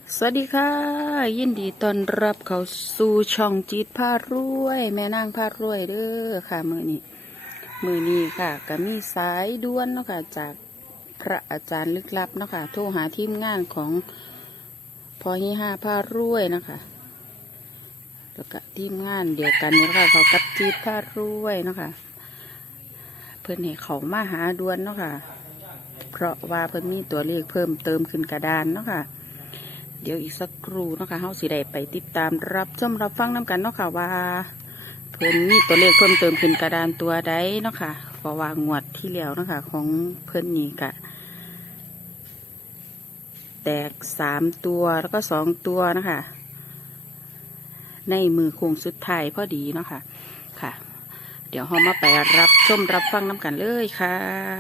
สวัสดีค่ะยินดีต้อนรับเข้าสู่ช่องจิตพารวยแม่นางพารวยเด้อค่ะมือนี้ค่ะก็มีสายด่วนเนาะค่ะจากพระอาจารย์ลึกลับเนาะค่ะโทรหาทีมงานของพอฮีห้าพารวยนะคะแล้วก็ทีมงานเดียวกันนี่ค่ะเขากับจิตพารวยเนาะค่ะเพิ่นให้เขามาหาด่วนเนาะค่ะเพราะว่าเพิ่นมีตัวเลขเพิ่มเติมขึ้นกระดานเนาะค่ะเดี๋ยวอีกสักครู่เนาะค่ะเฮาสิได้ไปติดตามรับชมรับฟังน้ำกันเนาะค่ะว่าเพิ่นมีตัวเลขเพิ่มเติมขึ้นกระดานตัวใดเนาะค่ะเพราะว่างวดที่แล้วเนาะค่ะของเพิ่นนี่กะแตก3 ตัวแล้วก็2 ตัวเนาะค่ะในมือโค้งสุดท้ายพอดีเนาะค่ะค่ะ เดี๋ยวเฮามาไปรับชมรับฟังน้ำกันเลยค่ะ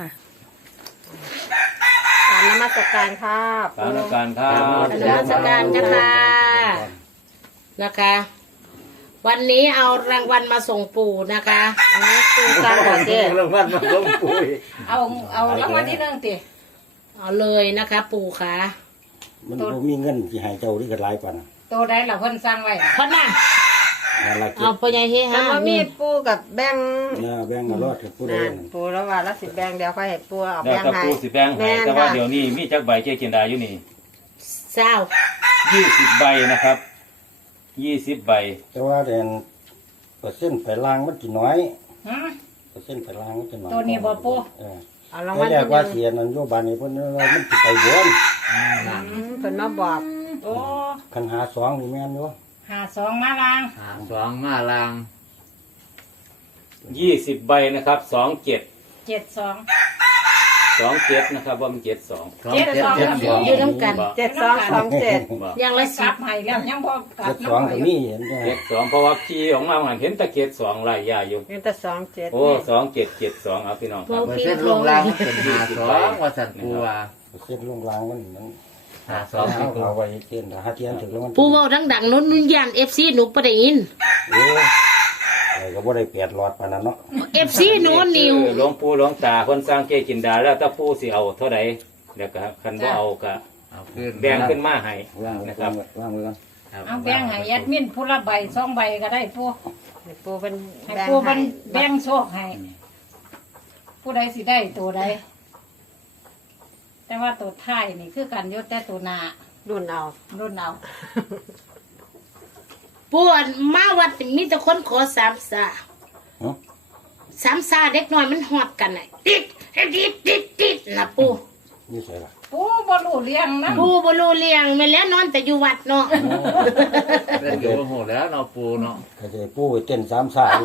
กราบนมัสการค่ะกรารการครับนมัสการค่ะนะคะ วันนี้เอารางวัลมาส่งปู่นะคะปู่การก่อนเด้รางวัลมาล้มปุยเอารางวัลที่หนึ่งติเอาเลยนะคะ ปู่ค่ะมันบ่มีเงินที่ให้เจ้าที่กระไรกว่านะตัวใดเราเพิ่นสร้างไว้พ่อน่ะนั่นละเก็เอาบพ่อใหญ่เฮแต่ฮะว่ามีนี่ปูกับแบงค์เนี่ยแบ่งมารอดกับผู้ใดนั่นนั่นปูแล้วว่าละ10แบงค์เดี๋ยวค่อยให้ปูเอาแล้แบวงตะค์ให้ปูสิแบงค์ให้แม่นแต่ว่าค่ะเดี๋ยวนี้มีจักใบเจ๊จินดาอยู่นี่เศร้า 20 ใบนะครับ20 ใบแต่ว่าแต่เปอร์เซ็นต์ไปล่างมันกี่น้อยฮะเปอร์เซ็นต์ไปล่างมันจะน้อยตัวนี้บ่ปู่เออเอารางแต่วัลแรที่กหว่านึ่งเสียนั่นโยบานนี่เพิ่นว่ามันสิไปบนเพิ่นมาบอกโอ้คันหาสองนี่แม่นอยู่ 52มาลาง 2มาลาง 20 ใบนะครับ27 72 27นะครับว่ามัน72 อยู่น้ำกัน 7227 บอกอย่างละกลับให้แล้วยังบ่กลับเจ็ดสองก็มีเห็นไหม 72เพราะว่าขี่ออกมาเห็นตะเกียบ2หลายยาอยู่มีแต่27 โอ้2772เอาพี่น้องครับเปอร์เซ็นต์ลงลางเป็น52ว่าสันปูว่าเปอร์เซ็นต์ลงล่างมัน 52 เอาเอาไว้เตียนถ้าเตียนถึงแล้วมันปู่เว้าดังๆนู้นนุ่นยัน FC หนูบ่ได้ยินโอ้ยก็บ่ได้8หลอดปานนั้นเนาะ FC หนูนิวหลวงปู่หลวงตาเพิ่นสร้างเจ๊จินดาแล้วถ้าปู่สิเอาเท่าใดแล้วก็คันบ่เอาก็เอาขึ้นแบ่งขึ้นมาให้ว่างไว้นะครับว่างไว้ก่อนเอาแบงค์ให้แอดมินผู้ละใบ2ใบก็ได้ปูให้ปูเป็นให้ปูเป็นแบ่งโชคให้ผู้ใดสิได้ตัวใดแต่ว่าตัวท้ายนี่คือกันยศแต่ตัวหน้ารุ่นเอาปู่อันมาวัดมีแต่คนขอสามซาเนาะสามซาเด็กน้อยมันหอดกันน่ะติดนะปู่นี่ใส่ละปูบ่รู้เรื่องนะปู่บ่รู้เลี้ยงแม่นแล้วนอนแต่อยู่วัดเนาะเล่นอยู่โหแล้วเนาะปูเนาะก็จะปูไปเต้นสามสายอยู่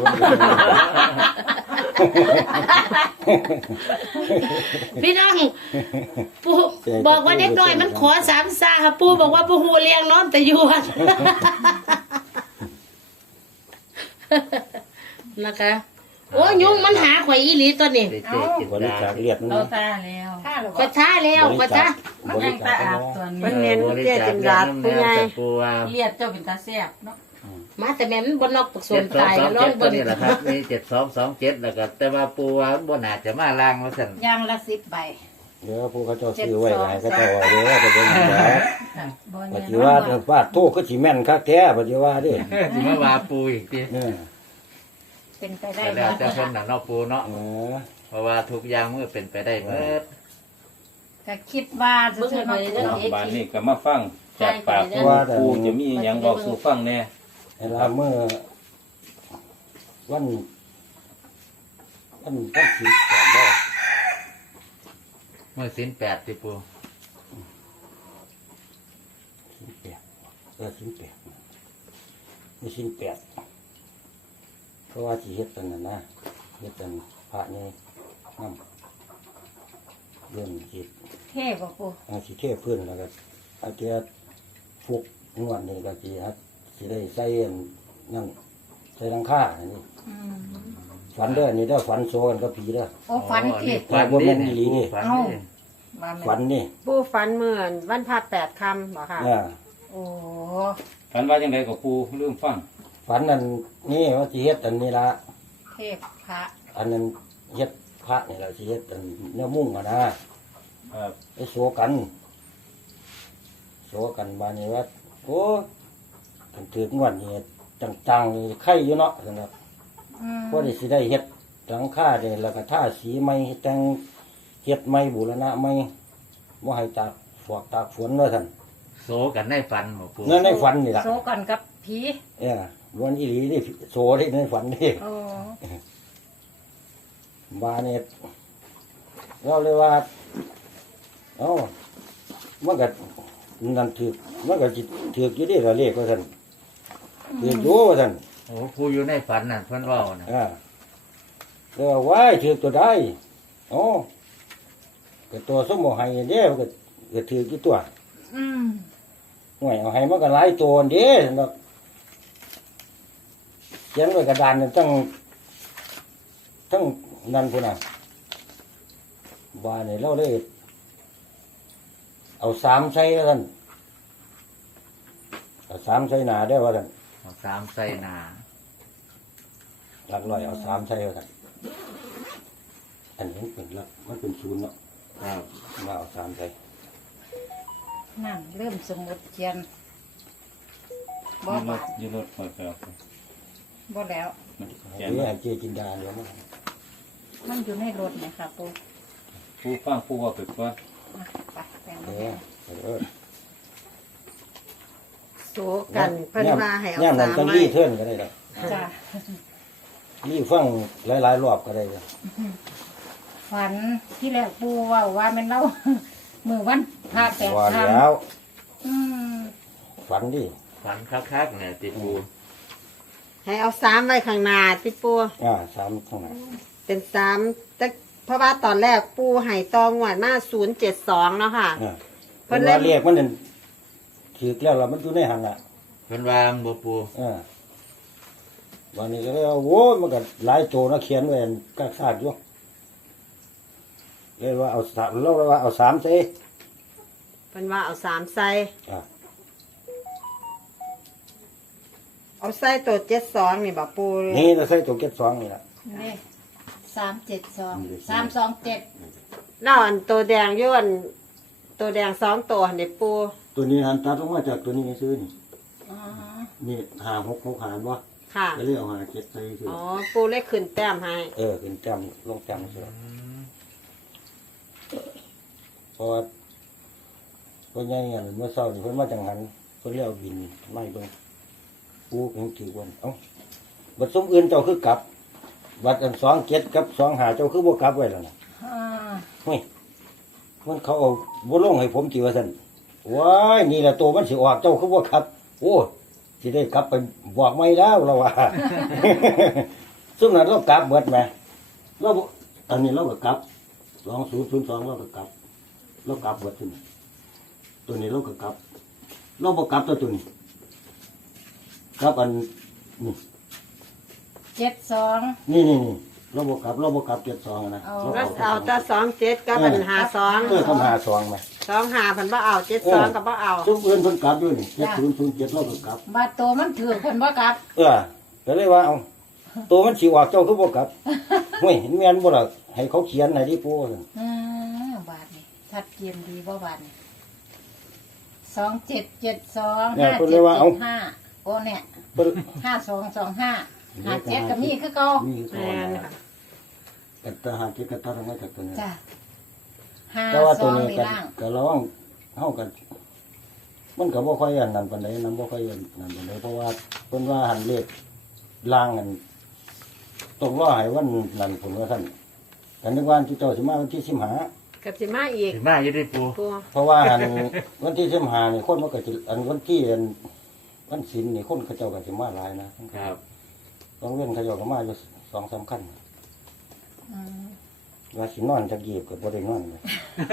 พี่น้องปู่บอกว่าเด็กน้อยมันขอสามซาค่ะปู่บอกว่าบ่ฮู้เลี้ยงนอนแต่อยู่วัด นะคะโอ้ยุงมันหาข่อยอีหลีตัวนี้เจ๊จิตบริดาจาคเลือดมันเรานะตาแล้วถ้าเราก็ช้าแล้วก็ช้าบริจาคแล้วมันเน้นเจ๊จินดาผู้ใหญ่ปูว่าเลียดเจ้าเป็นตาแซ่บเนาะมาแต่แม่มันบ่นอกปกส่วน 72 ตายแล้วน้อง 27 เบิ่ตัวนี้แหละครับมี7227แล้วก็แต่ว่าปูว่าบ่น่าจะมาลางว่าซั่นยางละ10ใบเดี๋ยวผู้เขาเจ้าซื้อไว้ให้เขาเจ้าเอาเดี๋ยวก็เป็นอย่างนี้บ่ปแม่นฏิว่าฟาดโทษก็สิแม่นคักแท้ปฏิว่าเดิสิมาว่าปูอีกติเนี่ยเป็นไปได้แต่แล้วแต่เพิ่นน่ะเนาะปูเนาะเออเพราะว่าทุกอย่างมันก็เป็นไปได้หมดก็คิดว่าซื่อๆเนาะบ้านนี้ก็มาฟังจากปากปู่จะมีหยังบอกสู่ฟังแน่เวลาเมื่อวันสิบก่อนบ่มื้อศีล8ติปูสิบแปดสิบแปดไม่สิบแปดเพราะว่าที่เฮ็ดตันน่ะนะเฮ็ดตันพระนี่น้ำเรื่องจิตเท่บ่ปู่สิเทพื้นแล้วก็อาจจะฟุกนวดนี่ก็สิฮัดสิได้ใส่อันนั่นใส่หลังคาอันนี้ฝันเด้อนี่เด้อฝันโซกันกับผีเด้อโอ้ฝันติฝันบ่แม่นี่นอีหลีนี่ฝันเอ้านี่ว่าแม่ฝันนี่ปู่ฝันเหมือนวันพระ8ค่ำบ่ค่ะอ่าโอ้ฝันว่าจังไดก็ปู่ลืมฟังฝันนั่นนี่ว่าสิเฮ็ดอันนี้ละเทพพระอันนั้นเฮ็ดพระนี่ล่ะสิเฮ็ดอันเนื้อมุ่งอ่ะนะครับไปโซกันโซกันบานนี้ว่าโอ้กันถืองวดนี่จังๆนี่ไข่อยู่เนาะสำหรับ พอได้สิได้เฮ็ดหลังคาได้แล้วก็ทาสีใหม่แต่งเฮ็ดใหม่บูรณะใหม่บ่ให้ตากฝนว่าซั่นโซกันในฝันบ่ปูเงินในฝันนี่ล่ะโซกันกับผีล้วนอีหลีนี่โซได้ในฝันนี่โอ้บาเนี่ยเราเลยว่าเอ้ามันก็นั่นถือมันก็สิถืออยู่ดีละเลขว่าซั่นถืออยู่ว่าซั่นโอ้ปูอยู่ในฝันน่ะเพิ่นเว้าน่ะแล้วไว้ถือตัวได้โอ้ก็ตัวสมบ่ให้เด้มันก็ถือกี่ตัวอืมห่วยเอาให้มันก็หลายตัวเด้สำหรับเขียนไว้กระดานนั่นทั้งนั่นพุ่นน่ะบ้านนี่เราเลยเอา3ใส่แล้วท่านเอา3ใส่หน้าได้ว่าท่านเอาสามใส่หนาหลักร้อยเอา3ใส่ว่าท่านอันนี้มันเป็นหลักมันเป็นศูนย์เนาะครับมาเอา3ใส่นั่นเริ่มสมุดเขียนบ่ยืนรบาถยืนรถคอยไปเอาบ่แล้วมันเดี๋แกยนวให้เจ๊กินดาเดี๋ยวมันมันอยู่ในรถเนี่ยค่ะปูผู้ฟังผู้ว่าไปว่าอ่ะไปแบ่งเอมาอโซกันเพิ่นว่าให้เอาย่ามนั้นสามต้องไม้รีเทิร์นก็ได้ดอกจ้ะรีฟังหลายๆรอบก็ได้ดอกฝันที่แรกปูว่ามันเล่า มือวันพาแปดว่าคำแล้วอืมฝันดิฝันคักๆเนี่ยติปูให้เอาสามไว้ข้างหน้าติปู 3ข้างหน้าเป็นสามแต่เพราะว่าตอนแรกปูให้ตองวดมา072เนาะค่ะเพิ่นว่าเรียกมันนั่นถือแล้วล่ะมันอยู่ในหันน่ะเพิ่นว่าบ่ปูวันนี้ก็เลยว่าโว้ยมันก็หลายโจนะเขียนไว้กากซากอยู่เลยว่าเอา3เราว่าเอา3ใส่เพิ่นว่าเอาสามใส่อ่าเอาใส่ตัว72นี่บ่ปูนี่เราใส่ตัวเก็บ2นี่ล่ะนี่372 นี่ 327 แล้วอันตัวแดงอยู่อันตัวแดง2ตัวหั่นเด้ปูตัวนี้หันตัดลงมาจากตัวนี้ซื้อนี่อ๋อนี่5 6 6หารบ่ค่ะก็เลยเอา5 7ใส่ซื้ออ๋อปูเลยขึ้นแต้มให้ขึ้นจำลงจำซื้อเพราะว่าเพิ่นใหญ่อันเมื่อเช้านี่เพิ่นมาจังหันเพิ่นเลยเอาบินไม้เบิ่งปูเพิ่นถือวันเอ้าบัดสมอื่นเจ้าคือกลับบัดอัน27กับ25เจ้าคือบ่กลับไว้แล้วน่ะอ่าเฮ้ยมันเขาเอาบ่ลงให้ผมกี่ว่าซั่นว้ายนี่แหละตัวมันสิออกเจ้าคือบ่ครับ โอ้สิได้กลับไปบอกไม่แล้วเราว่า ซึ่งนั้นเรากลับเบิดแหมเราบ่อันนี้เราก็กลับ2002เราก็กลับเรากลับเบิดตัวนี้เราก็กลับ เราบ่กลับตัวนี้กลับอันนี่ 72 นี่เราบ่กลับ72นะเอาแล้วเอาแต่27กับอัน52 คำ52แหม 25เพิ่นบ่เอา72ก็บ่เอาซุมอื่นเพิ่นกลับอยู่นี่7007เราก็กลับบาดโตมันถือเพิ่นบ่กลับก็เลยว่าเอาตัวมันสิออกเจ้าคือบ่กลับ เฮ้ยแม่นบ่ล่ะให้เขาเขียนให้ดิปู่ซั่นบาดนี่ชัดเจนดีบ่บาดนี่2772 5775โอ้เนี่ยเพิ่น 5225 57ก็มีคือเก่ามีสอแม่นนนะค่ะแต่ทหารที่กระตัดมาจากตัวนี้จ้ะแต่ว่าตัว 52 นี้ในก็ล่างก็ระวังเฮากันมันก็บ่ค่อยอันนั้นปานใดนำบ่ค่อยอันนั้นปานใดเพราะว่าเพิ่นว่าหันเลขล่างกันต้องรอให้วันนั้นพุ่นว่าซั่นกันนึกว่าที่เจ้าสิมาวันที่15 กับสิมาอีกสิมาอยู่ดิปูปูเพราะว่าหันวันที่15นี่คนมันก็สิอันวันที่อันวันศีลนี่คนเขาเจ้าก็สิมาหลายนะครับ ต้องเว้นเขาเจ้าก็มาอยู่2-3คันอืมว่าสินอนจักยีบก็บ่ได้นอนเลย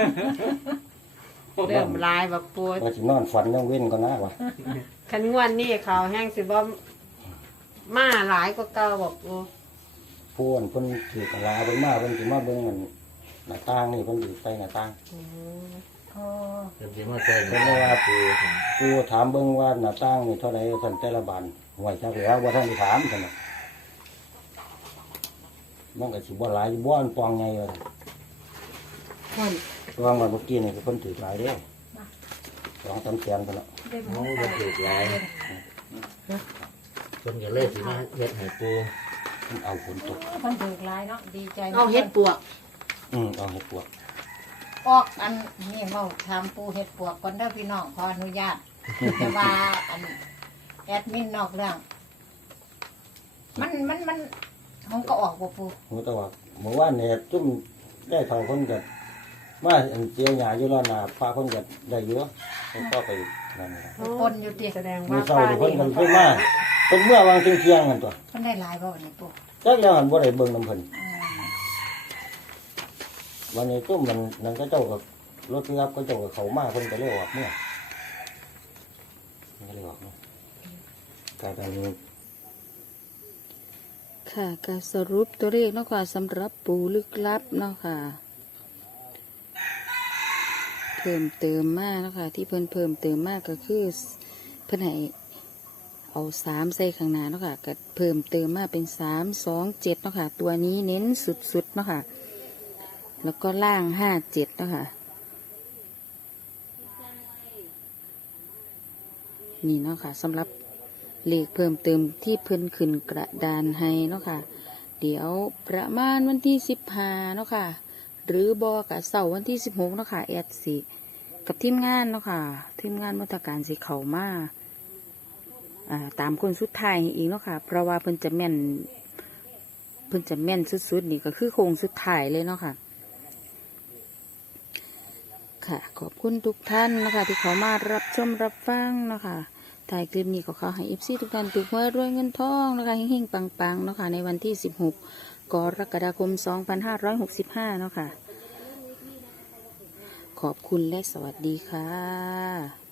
เริ่มลายบ่ปูว่าสินอนฝันยังเว้นก็นะวะคันงวดนี้เขาแห้งสิบ่มาหลายกว่าเก่าบ่ปูผู้อันเพิ่นถือกะลาเพิ่นมาเพิ่นสิมาเบิ่งอันหน้าต่างนี่เพิ่นสิไปหน้าต่างโอ้เพิ่นสิมาใส่หน้าปูผู้ถามเบิ่งว่าหน้าต่างนี่เท่าใดท่านแต่ละบานไว้จักแล้วบ่ทันได้ถามซั่นน่ะมันก็สิบ่หลายบ่อันปองใหญ่ว่าคนตัวมันเมื่อกี้นี่เพิ่นถือหลายเด้ 2-3แสนพุ่นละโอ้บ่ถูกหลายเพิ่นก็เลยสิมาเฮ็ดให้ปูมันเอาฝนตกมันถือหลายเนาะดีใจเอาเฮ็ดปวกเอาเห็ดปวกออกอันนี่เว้าถามปูเฮ็ดปวกก่อนเด้อพี่น้องขออนุญาตแต่ว่าอันแอดมินนอกเรื่องมันมันก็ออกบ่ปูหูแตว่าเมื่อวานเนี่ยจุ่มได้เท่าคนก็มาอันเจียหญ้าอยู่แล้วน่ะพาคนก็ได้อยู่แล้วก็ไปนั่นแหละปนอยู่ติแสดงมื้ว่าอเช้านี่เพิ่นเพิ่นมาเพิ่นเมื่อวางเที่ยงๆกันตัวเพิ่นได้หลายบ่วันนี้ปูจักแล้วหันบ่ได้เบิ่งนำเพิ่นวันนี้จุ่มมันนั่นก็เจ้ากับรถพิกับก็เจ้ากับเขามาเพิ่นก็เลยออกเมื่อมันก็เลยออกเนาะกลายเป็นค่ะก็สรุปตัวเลขเนาะค่ะสำหรับปูลึกลับเนาะค่ะเพิ่มเติมมากเนาะค่ะที่เพิ่มเติมมากก็คือเพิ่นให้เอา3ใส่ข้างหน้าเนาะค่ะก็เพิ่มเติมมาเป็น327เนาะค่ะตัวนี้เน้นสุดๆเนาะค่ะแล้วก็ล่าง57เนาะค่ะนี่เนาะค่ะสำหรับเลขเพิ่มเติมที่เพิ่นขึ้นกระดานให้เนาะค่ะเดี๋ยวประมาณวันที่15เนาะค่ะหรือบอกะเสาร์วันที่16เนาะค่ะแอดสิกับทีมงานเนาะค่ะทีมงานมุตการสิเข้ามาตามคนสุดท้ายอีกเนาะค่ะเพราะว่าเพิ่นจะแม่นสุดๆนี่ก็คือโค้งสุดท้ายเลยเนาะค่ะค่ะขอบคุณทุกท่านนะคะที่เขามารับชมรับฟังเนาะค่ะถ่ายคลิปนี้ก็ขอให้FCทุกท่านถูกหวยรวยเงินทองนะคะเฮงๆปังๆเนาะค่ะในวันที่16กรกฎาคม2565เนาะค่ะขอบคุณและสวัสดีค่ะ